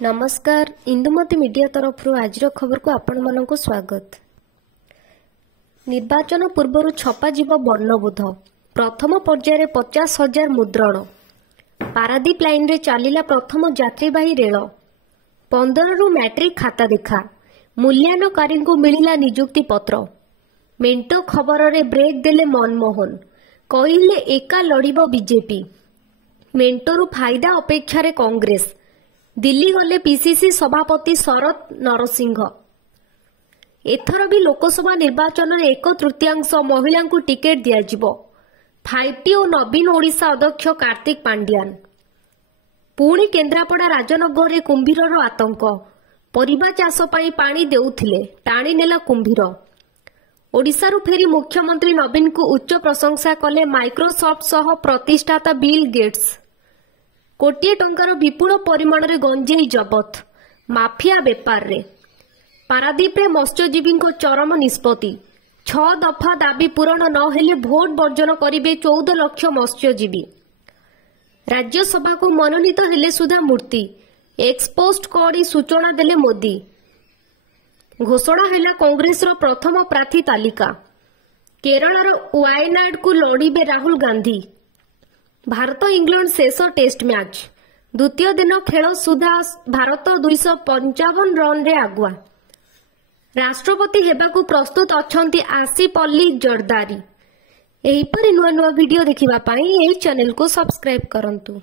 नमस्कार इंदुमती मीडिया तरफ आज खबर को आपण मानक स्वागत। निर्वाचन पूर्व छपा जीव वर्णबोध प्रथम पर्यायर 50,000 मुद्रण। पारादीप लाइन रे चलिला प्रथम यात्रीवाही रेल। 15 रु मैट्रिक खाता देखा। मूल्यांकनकारी को मिलिला नियुक्ति पत्र। मेंटो खबर रे ब्रेक देले मनमोहन कहिले एका लड़िबो बीजेपी। मेंटोरु फायदा अपेक्षा रे कांग्रेस। दिल्ली गले पीसीसी सभापति शरद नरसिंह। एथर भी लोकसभा निर्वाचन में 1/3 महिला को टिकेट दियाजिबो। 5T और नवीन ओडिशा अध्यक्ष कार्तिक पांड्यान। पुणी केन्द्रापड़ा राजनगर रे कुंभीर आतंक। परिबा चाष पई पानी देउथिले टाणी नेला कुंभीर। ओडिशारू फेरी मुख्यमंत्री नवीन को उच्च प्रशंसा कले माइक्रोसॉफ्ट सह प्रतिष्ठाता बिल गेट्स। कोटिए टंकार विपुल परिमाण रे गंजेई जबत। माफिया बेपार रे। पारादीप रे मत्स्यजीवी चरम निष्पत्ति। 6 दफा दाबी पूरण न हेले भोट वर्जन करिबे 14 लाख मत्स्यजीवी। राज्यसभा को मनोनीत हेले सुधा मूर्ति। एक्सपोस्ट करी सूचना देले मोदी। घोषणा हेला कांग्रेस रो प्रथम प्रार्थी तालिका। केरल रो वायनाड को लड़िबे राहुल गांधी। भारत इंग्लैंड शेष टेस्ट मैच। द्वितीय दिन खेल सुधा भारत 255 रन रे आगुआ। राष्ट्रपति हेबाकू प्रस्तुत अछंती आसिफ अली जरदारी। एहिपरि नुआ नुआ वीडियो देखिबा पई एही चैनल को सब्सक्राइब करंतु।